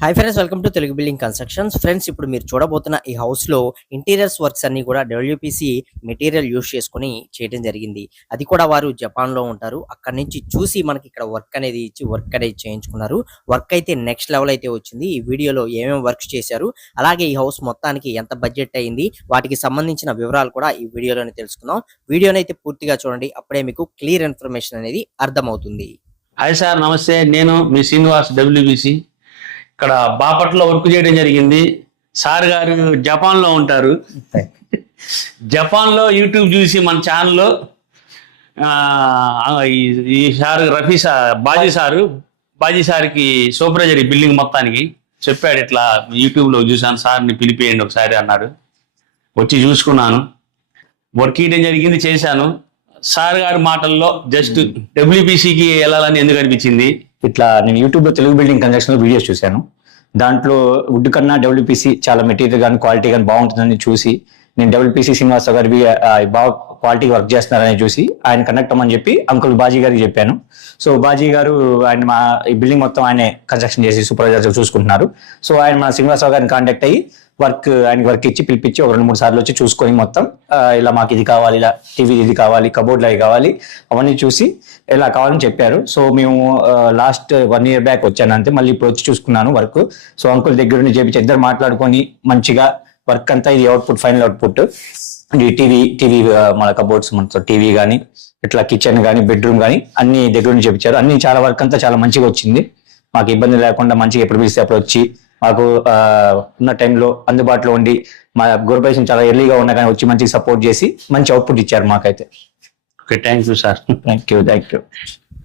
Hi friends, welcome to Telugu building constructions. Friends, ఇప్పుడు మీరు చూడబోతున్న ఈ హౌస్లో ఇంటీరియర్స్ వర్క్స్ అన్ని కూడా డబ్ల్యూపీసీ మెటీరియల్ యూస్ చేసుకుని చేయడం జరిగింది. అది కూడా వారు జపాన్లో ఉంటారు. అక్కడి నుంచి చూసి మనకి ఇక్కడ వర్క్ అనేది ఇచ్చి వర్క్ అనేది చేయించుకున్నారు. వర్క్ అయితే నెక్స్ట్ లెవెల్ అయితే వచ్చింది. ఈ వీడియోలో ఏమేమి వర్క్స్ చేశారు, అలాగే ఈ హౌస్ మొత్తానికి ఎంత బడ్జెట్ అయింది, వాటికి సంబంధించిన వివరాలు కూడా ఈ వీడియోలోనే తెలుసుకుందాం. వీడియోని అయితే పూర్తిగా చూడండి, అప్పుడే మీకు క్లియర్ ఇన్ఫర్మేషన్ అనేది అర్థమవుతుంది. హాయ్ సార్, నమస్తే. నేను మీ శ్రీనివాస్, డబ్ల్యూబీసీ. ఇక్కడ బాపట్లో వర్క్ చేయడం జరిగింది. సార్ గారు జపాన్లో ఉంటారు. జపాన్లో యూట్యూబ్ చూసి మన ఛానల్లో ఈ సార్ రఫీ సార్ బాజీ సార్కి సూపర్వైజర్ బిల్డింగ్ మొత్తానికి చెప్పాడు. ఇట్లా యూట్యూబ్లో చూసాను, సార్ని పిలిపియండి ఒకసారి అన్నాడు. వచ్చి చూసుకున్నాను, వర్క్ చేయడం జరిగింది, చేశాను. సార్ గారి మాటల్లో జస్ట్ డబ్ల్యూబీసీకి వెళ్ళాలని ఎందుకు అనిపించింది? ఇట్లా నేను యూట్యూబ్లో తెలుగు బిల్డింగ్ కన్స్ట్రక్షన్ వీడియోస్ చూశాను. దాంట్లో వుడ్ కన్నా డబ్ల్యూపీసీ చాలా మెటీరియల్ కానీ క్వాలిటీ కానీ బాగుంటుందని చూసి నేను డబ్ల్యూపీసీ శ్రీనివాసరావు గారి బాగా క్వాలిటీ వర్క్ చేస్తున్నారని చూసి ఆయన కనెక్ట్ అవ్వమని చెప్పి అంకుల్ బాజీ గారికి చెప్పాను. సో బాజీ గారు ఆయన మా ఈ బిల్డింగ్ మొత్తం ఆయనే కన్స్ట్రక్షన్ చేసి సూపర్వైజర్ చూసుకుంటున్నారు. సో ఆయన మా శ్రీనివాసరావు గారిని కాంటాక్ట్ అయ్యి ఆయనకి వర్క్ ఇచ్చి పిలిపించి ఒక 2-3 సార్లు వచ్చి చూసుకొని మొత్తం ఇలా మాకు ఇది కావాలి, ఇలా టీవీ ఇది కావాలి, కబోర్డ్లు అవి కావాలి, అవన్నీ చూసి ఇలా కావాలని చెప్పారు. సో మేము లాస్ట్ 1 year బ్యాక్ వచ్చాను అంతే. మళ్ళీ ఇప్పుడు వచ్చి చూసుకున్నాను వర్క్. సో అంకుల్ దగ్గర నుంచి చేపించి ఇద్దరు మాట్లాడుకొని మంచిగా వర్క్ అంతా ఇది అవుట్పుట్, ఫైనల్ అవుట్పుట్. టీవీ మన కబోర్డ్స్, మన టీవీ కానీ ఇట్లా కిచెన్ కానీ బెడ్రూమ్ కానీ అన్ని దగ్గర నుంచి చేపించారు. అన్ని చాలా వర్క్ అంతా చాలా మంచిగా వచ్చింది. మాకు ఇబ్బంది లేకుండా మంచిగా ఎప్పుడు పిలిస్తే అప్పుడు వచ్చి మాకు ఉన్న టైంలో అందుబాటులో ఉండి మా గృహప్రవేశం చాలా ఎర్లీగా ఉన్నా కానీ వచ్చి మంచిగా సపోర్ట్ చేసి మంచి అవుట్పుట్ ఇచ్చారు మాకైతే. Okay, thank you sir. Thank you.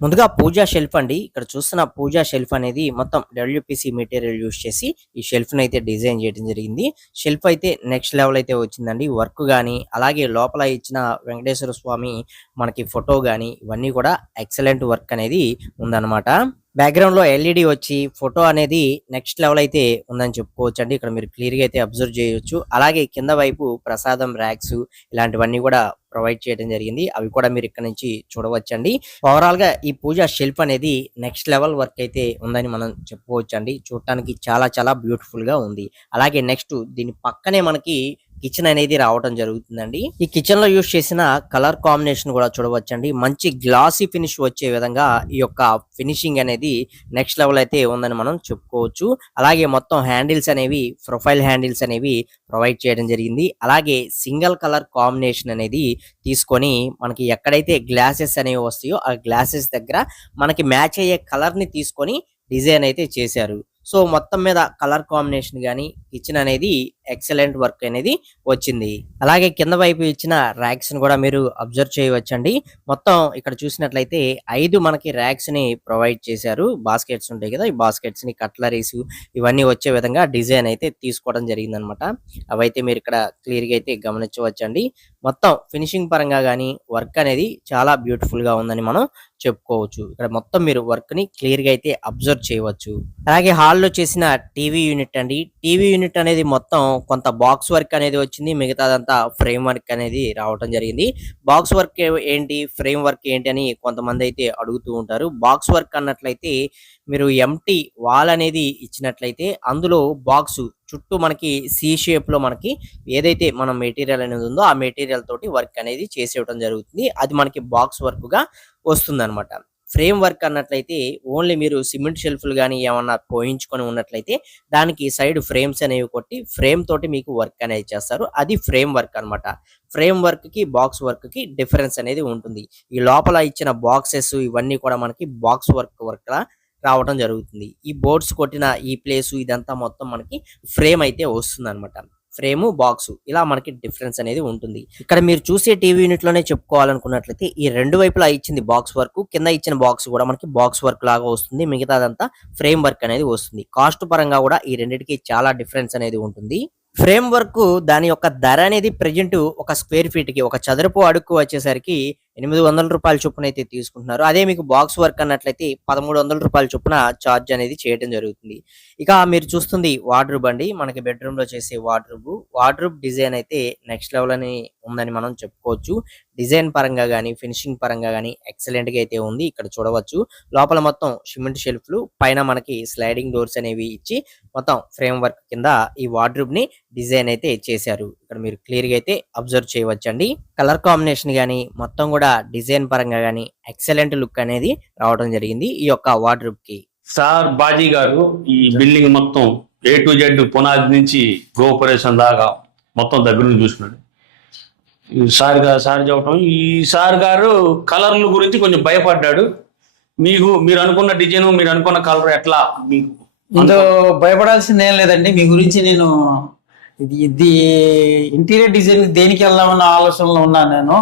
ముందుగా పూజా షెల్ఫ్ అండి. ఇక్కడ చూస్తున్న పూజా షెల్ఫ్ అనేది మొత్తం డబ్ల్యూపీసీ మెటీరియల్ యూస్ చేసి ఈ షెల్ఫ్ ని అయితే డిజైన్ చేయడం జరిగింది. షెల్ఫ్ అయితే నెక్స్ట్ లెవెల్ అయితే వచ్చిందండి. వర్క్ గానీ, అలాగే లోపల ఇచ్చిన వెంకటేశ్వర స్వామి మనకి ఫోటో గానీ ఇవన్నీ కూడా ఎక్సలెంట్ వర్క్ అనేది ఉందన్నమాట. బ్యాక్గ్రౌండ్ లో ఎల్ఈడి వచ్చి ఫోటో అనేది నెక్స్ట్ లెవెల్ అయితే ఉందని చెప్పుకోవచ్చు అండి. ఇక్కడ మీరు క్లియర్ గా అయితే అబ్జర్వ్ చేయొచ్చు. అలాగే కింద వైపు ప్రసాదం ర్యాక్స్ ఇలాంటివన్నీ కూడా ప్రొవైడ్ చేయడం జరిగింది. అవి కూడా మీరు ఇక్కడ నుంచి చూడవచ్చండి. ఓవరాల్ గా ఈ పూజా షెల్ఫ్ అనేది నెక్స్ట్ లెవెల్ వర్క్ అయితే ఉందని మనం చెప్పుకోవచ్చు అండి. చూడటానికి చాలా చాలా బ్యూటిఫుల్ గా ఉంది. అలాగే నెక్స్ట్ దీని పక్కనే మనకి కిచెన్ అనేది రావడం జరుగుతుందండి. ఈ కిచెన్ లో యూస్ చేసిన కలర్ కాంబినేషన్ కూడా చూడవచ్చండి. మంచి గ్లాసీ ఫినిష్ వచ్చే విధంగా ఈ యొక్క ఫినిషింగ్ అనేది నెక్స్ట్ లెవెల్ అయితే ఉందని మనం చెప్పుకోవచ్చు. అలాగే మొత్తం హ్యాండిల్స్ అనేవి ప్రొఫైల్ హ్యాండిల్స్ అనేవి ప్రొవైడ్ చేయడం జరిగింది. అలాగే సింగిల్ కలర్ కాంబినేషన్ అనేది తీసుకొని మనకి ఎక్కడైతే గ్లాసెస్ అనేవి వస్తాయో ఆ గ్లాసెస్ దగ్గర మనకి మ్యాచ్ అయ్యే కలర్ ని తీసుకొని డిజైన్ అయితే చేశారు. సో మొత్తం మీద కలర్ కాంబినేషన్ గానీ కిచెన్ అనేది ఎక్సలెంట్ వర్క్ అనేది వచ్చింది. అలాగే కింద వైపు ఇచ్చిన ర్యాక్స్ ని కూడా మీరు అబ్జర్వ్ చేయవచ్చండి. మొత్తం ఇక్కడ చూసినట్లయితే 5 మనకి ర్యాక్స్ ని ప్రొవైడ్ చేశారు. బాస్కెట్స్ ఉంటాయి కదా, ఈ బాస్కెట్స్ ని కట్లరీస్ ఇవన్నీ వచ్చే విధంగా డిజైన్ అయితే తీసుకోవడం జరిగింది అనమాట. అవైతే మీరు ఇక్కడ క్లియర్ గా అయితే గమనించవచ్చండి. మొత్తం ఫినిషింగ్ పరంగా గానీ వర్క్ అనేది చాలా బ్యూటిఫుల్ గా ఉందని మనం చెప్పుకోవచ్చు. ఇక్కడ మొత్తం మీరు వర్క్ ని క్లియర్ గా అయితే అబ్జర్వ్ చేయవచ్చు. అలాగే హాల్లో చేసిన టీవీ యూనిట్ అండి. టీవీ యూనిట్ అనేది మొత్తం కొంత బాక్స్ వర్క్ అనేది వచ్చింది, మిగతాదంతా ఫ్రేమ్ వర్క్ అనేది రావడం జరిగింది. బాక్స్ వర్క్ ఏంటి, ఫ్రేమ్ వర్క్ ఏంటి అని కొంతమంది అయితే అడుగుతూ ఉంటారు. బాక్స్ వర్క్ అన్నట్లయితే మీరు ఎంటీ వాల్ అనేది ఇచ్చినట్లయితే అందులో బాక్స్ చుట్టూ మనకి సి షేప్ లో మనకి ఏదైతే మనం మెటీరియల్ అనేది ఉందో ఆ మెటీరియల్ తోటి వర్క్ అనేది చేసేయడం జరుగుతుంది. అది మనకి బాక్స్ వర్క్ గా వస్తుంది అనమాట. ఫ్రేమ్ వర్క్ అన్నట్లయితే ఓన్లీ మీరు సిమెంట్ షెల్ఫ్లు కానీ ఏమన్నా పోయించుకొని ఉన్నట్లయితే దానికి సైడ్ ఫ్రేమ్స్ అనేవి కొట్టి ఫ్రేమ్ తోటి మీకు వర్క్ అనేది చేస్తారు. అది ఫ్రేమ్ వర్క్ అనమాట. ఫ్రేమ్ వర్క్ కి బాక్స్ వర్క్ కి డిఫరెన్స్ అనేది ఉంటుంది. ఈ లోపల ఇచ్చిన బాక్సెస్ ఇవన్నీ కూడా మనకి బాక్స్ వర్క్ లా రావడం జరుగుతుంది. ఈ బోర్డ్స్ కొట్టిన ఈ ప్లేసు ఇదంతా మొత్తం మనకి ఫ్రేమ్ అయితే వస్తుంది అనమాట. ఫ్రేమ్ బాక్స్ ఇలా మనకి డిఫరెన్స్ అనేది ఉంటుంది. ఇక్కడ మీరు చూసే టీవీ యూనిట్ లోనే చెప్పుకోవాలనుకున్నట్లయితే ఈ రెండు వైపులా ఇచ్చింది బాక్స్ వర్క్, కింద ఇచ్చిన బాక్స్ కూడా మనకి బాక్స్ వర్క్ లాగా వస్తుంది. మిగతాదంతా ఫ్రేమ్ వర్క్ అనేది వస్తుంది. కాస్ట్ పరంగా కూడా ఈ రెండింటికి చాలా డిఫరెన్స్ అనేది ఉంటుంది. ఫ్రేమ్ వర్క్ దాని యొక్క ధర అనేది ప్రెజెంట్ ఒక స్క్వేర్ ఫీట్ కి, ఒక చదరపు అడుగు వచ్చేసరికి రూ. 800 చొప్పున అయితే తీసుకుంటున్నారు. అదే మీకు బాక్స్ వర్క్ అన్నట్లయితే రూ. 1300 చొప్పున ఛార్జ్ అనేది చేయడం జరుగుతుంది. ఇక మీరు చూస్తుంది వార్డ్రోబ్ అండి. మనకి బెడ్రూమ్ లో చేసే వార్డ్రోబ్ డిజైన్ అయితే నెక్స్ట్ లెవెల్ అని ఉందని మనం చెప్పుకోవచ్చు. డిజైన్ పరంగా గానీ, ఫినిషింగ్ పరంగా గానీ ఎక్సలెంట్ గా అయితే ఉంది. ఇక్కడ చూడవచ్చు లోపల మొత్తం సిమెంట్ షెల్ఫ్లు, పైన మనకి స్లైడింగ్ డోర్స్ అనేవి ఇచ్చి మొత్తం ఫ్రేమ్ వర్క్ కింద ఈ వార్డ్రోబ్ ని డిజైన్ అయితే చేశారు. ఇక్కడ మీరు క్లియర్ గా అయితే అబ్జర్వ్ చేయవచ్చండి. కలర్ కాంబినేషన్ గానీ మొత్తం కూడా డిజైన్ పరంగా గానీ ఎక్సలెంట్ లుక్ అనేది రావడం జరిగింది ఈ యొక్క వార్డ్రోబ్ కి. సార్ బాజీ గారు ఈ బిల్డింగ్ మొత్తం A to Z పునాది నుంచి గోపురేషన్ దాకా మొత్తం దగ్గర నుంచి చూసుకున్నాడు. సార్ చెప్పడం, ఈ సార్ గారు కలర్ల గురించి కొంచెం భయపడ్డాడు. మీరు అనుకున్న డిజైన్, మీరు అనుకున్న కలర్ ఎట్లా మీకు? ఇందులో భయపడాల్సింది ఏం లేదండి. మీ గురించి నేను ఇది ఇంటీరియర్ డిజైన్ దేనికి వెళ్దామన్న ఆలోచనలో ఉన్నాను నేను.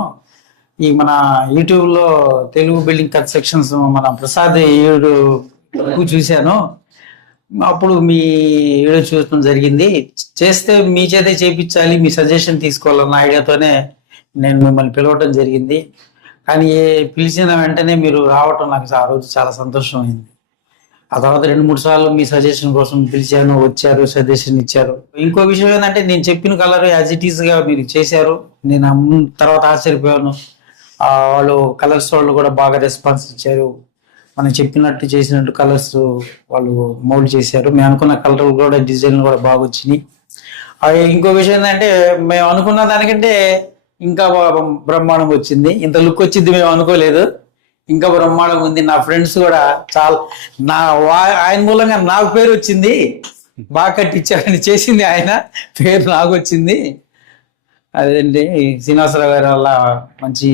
ఈ మన యూట్యూబ్ లో తెలుగు బిల్డింగ్ కన్స్ట్రక్షన్స్ మన ప్రసాద్ ఏడు చూశాను. అప్పుడు మీ వీడియో చూడటం జరిగింది. చేస్తే మీ చేతే చేయించాలి, మీ సజెషన్ తీసుకోవాలన్న ఐడియాతోనే నేను మిమ్మల్ని పిలవటం జరిగింది. కానీ పిలిచిన వెంటనే మీరు రావటం నాకు ఆ రోజు చాలా సంతోషం అయింది. ఆ తర్వాత 2-3 సార్లు మీ సజెషన్ కోసం పిలిచాను, వచ్చారు, సజెషన్ ఇచ్చారు. ఇంకో విషయం ఏంటంటే నేను చెప్పిన కలర్ యాజ్ ఇట్ ఈస్ గా మీరు చేశారు. నేను తర్వాత ఆశ్చర్యపోయాను. వాళ్ళు కలర్స్ వాళ్ళు కూడా బాగా రెస్పాన్స్ ఇచ్చారు. మనం చెప్పినట్టు చేసినట్టు కలర్స్ వాళ్ళు మౌల్డ్ చేశారు. మేము అనుకున్న కలర్ కూడా డిజైన్ కూడా బాగా వచ్చినాయి. ఇంకో విషయం ఏంటంటే మేము అనుకున్న దానికంటే ఇంకా బ్రహ్మాండం వచ్చింది. ఇంత లుక్ వచ్చింది మేము అనుకోలేదు. ఇంకా బ్రహ్మాండం ఉంది. నా ఫ్రెండ్స్ కూడా చాలా ఆయన మూలంగా నాకు పేరు వచ్చింది. బాగా కట్టించారని చేసింది ఆయన, పేరు నాకు వచ్చింది. అదేంటి శ్రీనివాసరావు గారి వల్ల మంచి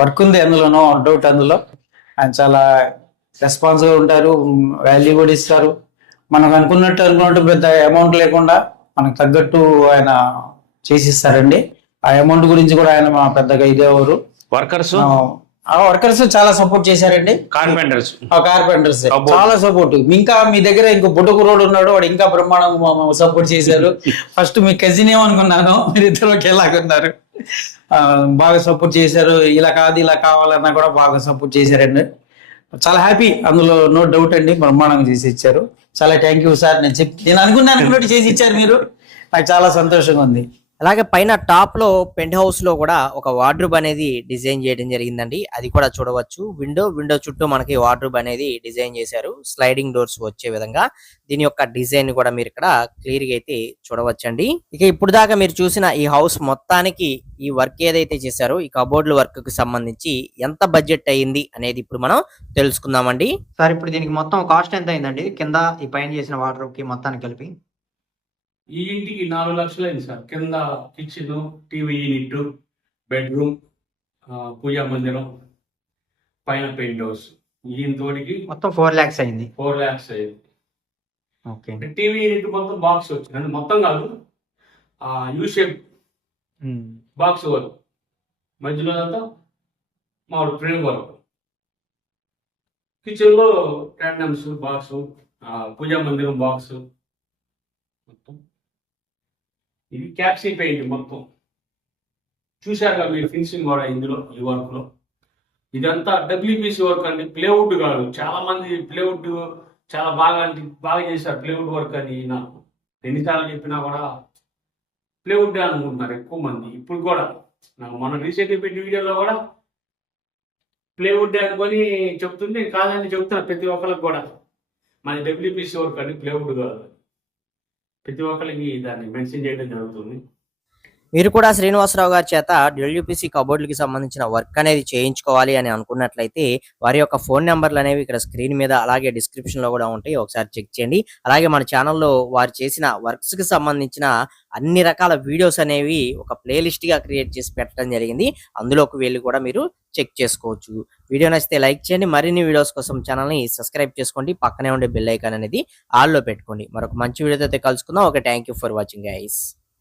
వర్క్ ఉంది అందులోనో డౌట్. అందులో ఆయన చాలా రెస్పాన్సిబుల్ ఉంటారు, వాల్యూ కూడా ఇస్తారు. మనకు అనుకున్నట్టు పెద్ద అమౌంట్ లేకుండా మనకు తగ్గట్టు ఆయన చేసిస్తారండి. ఆ అమౌంట్ గురించి కూడా ఆయన మా పెద్దగా ఇదేవారు. వర్కర్స్ చాలా సపోర్ట్ చేశారండి. కార్పెంటర్స్ చాలా సపోర్ట్. ఇంకా మీ దగ్గర ఇంకో బుడకు రోడ్ ఉన్నాడు, వాడు ఇంకా బ్రహ్మాండంగా సపోర్ట్ చేశారు. ఫస్ట్ మీ కజిన్ ఏమనుకున్నాను, మీరు ఇద్దరు ఒకేలాగున్నారు. బాగా సపోర్ట్ చేశారు. ఇలా కాదు ఇలా కావాలన్నా కూడా బాగా సపోర్ట్ చేశారండి. చాలా హ్యాపీ, అందులో నో డౌట్ అండి. బ్రహ్మాండంగా చేసి ఇచ్చారు. చాలా థ్యాంక్ యూ సార్. నేను అనుకున్నాను చేసి ఇచ్చారు మీరు. నాకు చాలా సంతోషంగా ఉంది. అలాగే పైన టాప్ లో పెంట్ హౌస్ లో కూడా ఒక వార్డ్రోబ్ అనేది డిజైన్ చేయడం జరిగిందండి. అది కూడా చూడవచ్చు. విండో చుట్టూ మనకి వార్డ్రోబ్ అనేది డిజైన్ చేశారు, స్లైడింగ్ డోర్స్ వచ్చే విధంగా. దీని యొక్క డిజైన్ కూడా మీరు ఇక్కడ క్లియర్ గా అయితే చూడవచ్చండి. ఇక ఇప్పుడు దాకా మీరు చూసిన ఈ హౌస్ మొత్తానికి ఈ వర్క్ ఏదైతే చేశారో ఈ కబోర్డ్ల వర్క్ కి సంబంధించి ఎంత బడ్జెట్ అయ్యింది అనేది ఇప్పుడు మనం తెలుసుకుందామండి. సార్ ఇప్పుడు దీనికి మొత్తం కాస్ట్ ఎంత అయిందండి? కింద ఈ పైన చేసిన వార్డ్రోబ్ కి మొత్తానికి కలిపి ఈ ఇంటికి 4 లక్షలు అయింది సార్. కింద కిచెన్, టీవీ యూనిట్, బెడ్రూమ్, పూజా మందిరం, పైన పెయింట్ హౌస్, ఈయన తోడికి మొత్తం 4 lakhs అయింది. 4 lakhs అయింది. ఓకే. టీవీ యూనిట్ మొత్తం బాక్స్ వచ్చింది. మొత్తం కాదు, యూషేప్ బాక్స్ వర్క్, మధ్యలో అంతా మామూలు ఫ్రేమ్ వర్క్, కిచెన్ లో ట్యాండమ్స్ బాక్స్, పూజా మందిరం బాక్స్ మొత్తం. ఇది క్యాప్సీ పెయింట్ మొత్తం చూశారుగా మీరు. ఫినిషింగ్ కూడా ఇందులో ఈ వర్క్ లో ఇదంతా డబ్ల్యూపీసీ వర్క్ అండి, ప్లేవుడ్ కాదు. చాలా మంది ప్లేవుడ్ చాలా బాగా చేశారు ప్లేవుడ్ వర్క్ అని. నాకు ఎన్నిసార్లు చెప్పినా కూడా ప్లేవుడ్ అనుకుంటున్నారు ఎక్కువ మంది. ఇప్పుడు కూడా నాకు మన రీసెంట్ పెట్టిన వీడియోలో కూడా ప్లేవుడ్ అనుకొని చెప్తుంటే కాదని చెప్తున్నా ప్రతి ఒక్కరికి కూడా. మాది డబ్ల్యూపీసీ వర్క్ అండి, ప్లేవుడ్ కాదు. ప్రతి ఒక్కరికి దాన్ని మెన్షన్ చేయడం జరుగుతుంది. మీరు కూడా శ్రీనివాసరావు గారి చేత డబ్ల్యూపీసీ కబోర్డులకి సంబంధించిన వర్క్ అనేది చేయించుకోవాలి అని అనుకున్నట్లయితే వారి యొక్క ఫోన్ నెంబర్లు అనేవి ఇక్కడ స్క్రీన్ మీద అలాగే డిస్క్రిప్షన్ లో కూడా ఉంటాయి, ఒకసారి చెక్ చేయండి. అలాగే మన ఛానల్లో వారు చేసిన వర్క్స్ కి సంబంధించిన అన్ని రకాల వీడియోస్ అనేవి ఒక ప్లేలిస్ట్ గా క్రియేట్ చేసి పెట్టడం జరిగింది. అందులోకి వెళ్ళి కూడా మీరు చెక్ చేసుకోవచ్చు. వీడియో నచ్చితే లైక్ చేయండి. మరిన్ని వీడియోస్ కోసం ఛానల్ ని సబ్స్క్రైబ్ చేసుకోండి. పక్కనే ఉండే బెల్ ఐకాన్ అనేది ఆల్ లో పెట్టుకోండి. మరొక మంచి వీడియోతో కలుసుకుందాం. Okay, thank you for watching guys.